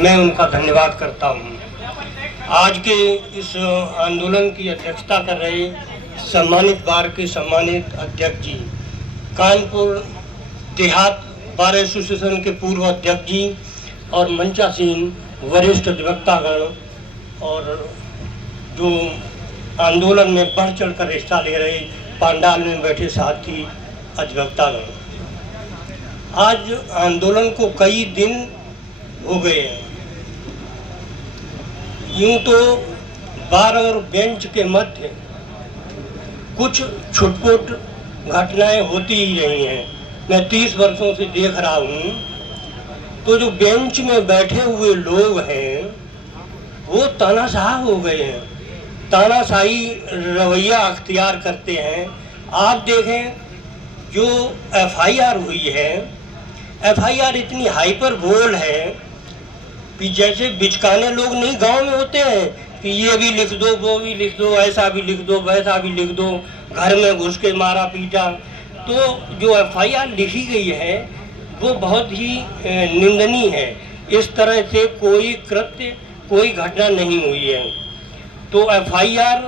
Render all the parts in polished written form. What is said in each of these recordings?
मैं उनका धन्यवाद करता हूँ। आज के इस आंदोलन की अध्यक्षता कर रहे सम्मानित बार के सम्मानित अध्यक्ष जी, कानपुर देहात बार एसोसिएशन के पूर्व अध्यक्ष जी और मंचासीन वरिष्ठ अधिवक्तागण और जो आंदोलन में बढ़ चढ़ कर हिस्सा ले रहे पंडाल में बैठे साथी अधिवक्तागण, आज आंदोलन को कई दिन हो गए हैं। यूं तो बार और बेंच के मध्य कुछ छुटपुट घटनाएं होती ही रही हैं। मैं 30 वर्षों से देख रहा हूं, तो जो बेंच में बैठे हुए लोग हैं वो तानाशाह हो गए हैं, तानाशाही रवैया अख्तियार करते हैं। आप देखें, जो एफआईआर हुई है, एफआईआर इतनी हाइपर बोल है कि जैसे बिचकाने लोग नहीं गांव में होते हैं कि ये भी लिख दो, वो भी लिख दो, ऐसा भी लिख दो, वैसा भी लिख दो, घर में घुस के मारा पीटा। तो जो एफआईआर लिखी गई है वो बहुत ही निंदनीय है। इस तरह से कोई कृत्य, कोई घटना नहीं हुई है। तो एफआईआर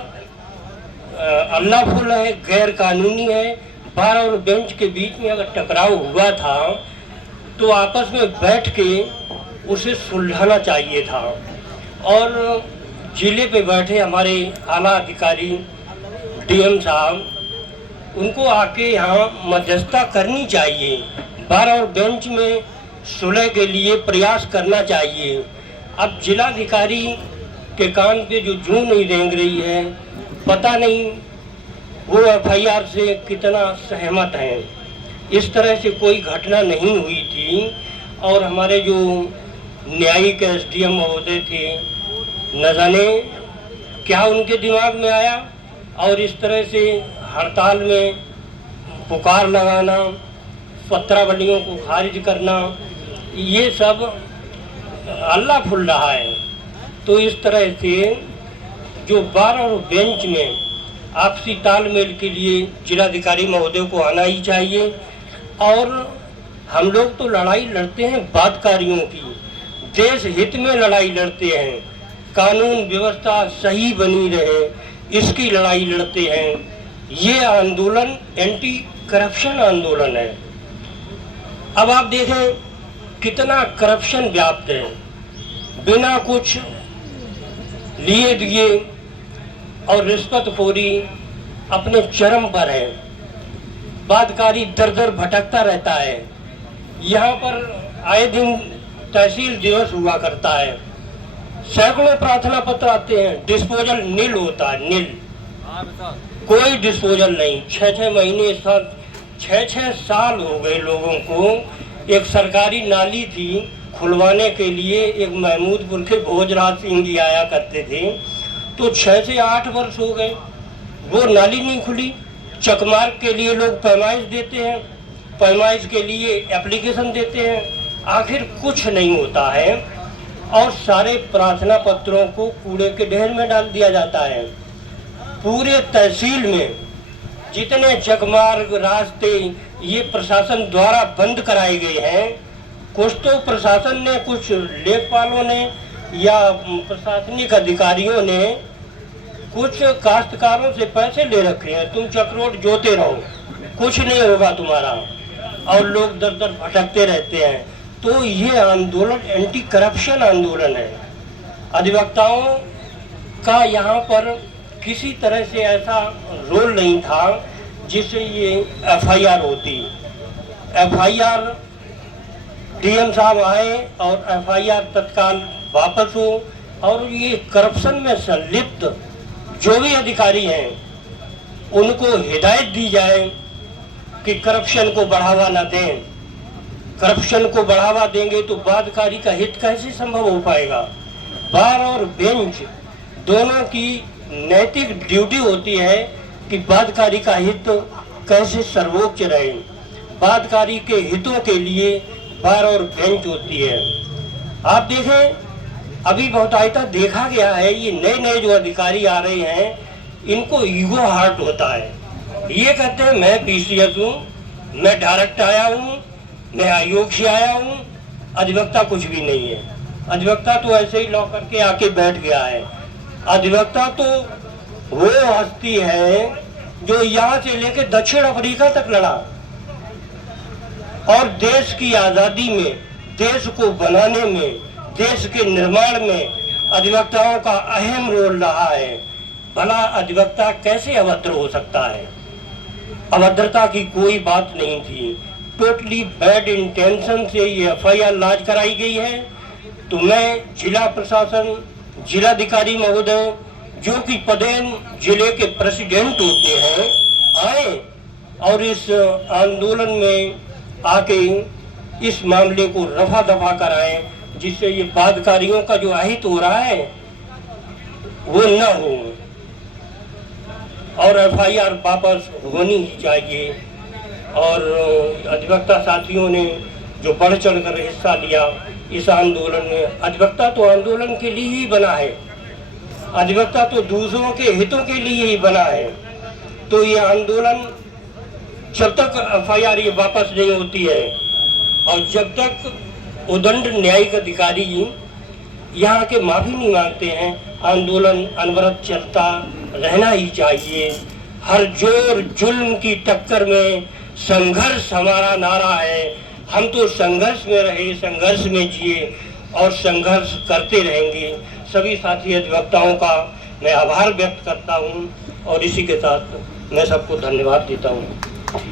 अनलॉफुल है, गैर कानूनी है। बार और बेंच के बीच में अगर टकराव हुआ था तो आपस में बैठ के उसे सुलझाना चाहिए था। और जिले पे बैठे हमारे आला अधिकारी डीएम साहब, उनको आके यहाँ मध्यस्थता करनी चाहिए। बार और बेंच में सुलह के लिए प्रयास करना चाहिए। अब जिलाधिकारी के कान पे जो जूं नहीं रेंग रही है, पता नहीं वो एफआईआर से कितना सहमत है। इस तरह से कोई घटना नहीं हुई थी। और हमारे जो न्यायिक एसडीएम महोदय थे, न जाने क्या उनके दिमाग में आया और इस तरह से हड़ताल में पुकार लगाना, पत्रावलियों को खारिज करना, ये सब अल्लाह फुल रहा है। तो इस तरह से जो बार और बेंच में आपसी तालमेल के लिए जिलाधिकारी महोदय को आना ही चाहिए। और हम लोग तो लड़ाई लड़ते हैं बादकारियों की, देश हित में लड़ाई लड़ते हैं, कानून व्यवस्था सही बनी रहे, इसकी लड़ाई लड़ते हैं। ये आंदोलन एंटी करप्शन आंदोलन है। अब आप देखें कितना करप्शन व्याप्त है, बिना कुछ लिए दिए और रिश्वतखोरी अपने चरम पर है। बादकारी दर दर भटकता रहता है। यहाँ पर आए दिन तहसील दिवस हुआ करता है, सैकड़ों प्रार्थना पत्र आते हैं, डिस्पोजल नील होता है, नील, कोई डिस्पोजल नहीं। 6-6 महीने, 6-6 साल हो गए लोगों को। एक सरकारी नाली थी, खुलवाने के लिए एक महमूदपुर के भोजराज सिंह जी आया करते थे, तो 6 से 8 वर्ष हो गए, वो नाली नहीं खुली। चकमार्ग के लिए लोग पैमाइश देते हैं, पैमाइश के लिए एप्लीकेशन देते हैं, आखिर कुछ नहीं होता है। और सारे प्रार्थना पत्रों को कूड़े के ढेर में डाल दिया जाता है। पूरे तहसील में जितने चकमार्ग रास्ते ये प्रशासन द्वारा बंद कराए गए हैं, कुछ तो प्रशासन ने, कुछ लेखपालों ने या प्रशासनिक अधिकारियों ने कुछ काश्तकारों से पैसे ले रखे हैं, तुम चक्रोट जोते रहो, कुछ नहीं होगा तुम्हारा, और लोग दर दर भटकते रहते हैं। तो ये आंदोलन एंटी करप्शन आंदोलन है। अधिवक्ताओं का यहाँ पर किसी तरह से ऐसा रोल नहीं था जिससे ये एफआईआर होती। एफआईआर डीएम साहब आए और एफआईआर तत्काल वापस हो, और ये करप्शन में संलिप्त जो भी अधिकारी हैं उनको हिदायत दी जाए कि करप्शन को बढ़ावा न दें। करप्शन को बढ़ावा देंगे तो बादकारी का हित कैसे संभव हो पाएगा। बार और बेंच दोनों की नैतिक ड्यूटी होती है कि बादकारी का हित कैसे सर्वोच्च रहे। बादकारी के हितों के लिए बार और बेंच होती है। आप देखें, अभी बहुतायता देखा गया है, ये नए नए जो अधिकारी आ रहे हैं, इनको ईगो हार्ट होता है। ये कहते हैं मैं पीसीएस हूँ, मैं डायरेक्ट आया हूँ, मैं आयोग से आया हूँ, अधिवक्ता कुछ भी नहीं है। अधिवक्ता तो ऐसे ही लॉ करके आके बैठ गया है। अधिवक्ता तो वो हस्ती है जो यहाँ से लेकर दक्षिण अफ्रीका तक लड़ा और देश की आजादी में, देश को बनाने में, देश के निर्माण में अधिवक्ताओं का अहम रोल रहा है। भला अधिवक्ता कैसे अभद्र हो सकता है? अभद्रता की कोई बात नहीं थी। टोटली बैड इंटेंशन से ये एफआईआर लॉन्च कराई गई है। तो मैं जिला प्रशासन, जिलाधिकारी महोदय जो कि पदेन जिले के प्रेसिडेंट होते हैं, आए और इस आंदोलन में आके इस मामले को रफा दफा कराएं, जिससे ये बादकारियों का जो अहित हो रहा है वो न हो और एफआईआर वापस होनी ही चाहिए। और अधिवक्ता साथियों ने जो बढ़ चढ़ कर हिस्सा लिया इस आंदोलन में, अधिवक्ता तो आंदोलन के लिए ही बना है, अधिवक्ता तो दूसरों के हितों के लिए ही बना है। तो ये आंदोलन जब तक एफआईआर ये वापस नहीं होती है और जब तक उदंड न्यायिक अधिकारी यहाँ के माफी नहीं मांगते हैं, आंदोलन अनवरत चलता रहना ही चाहिए। हर जोर जुल्म की टक्कर में संघर्ष हमारा नारा है। हम तो संघर्ष में रहे, संघर्ष में जिए और संघर्ष करते रहेंगे। सभी साथी अधिवक्ताओं का मैं आभार व्यक्त करता हूं और इसी के साथ मैं सबको धन्यवाद देता हूं।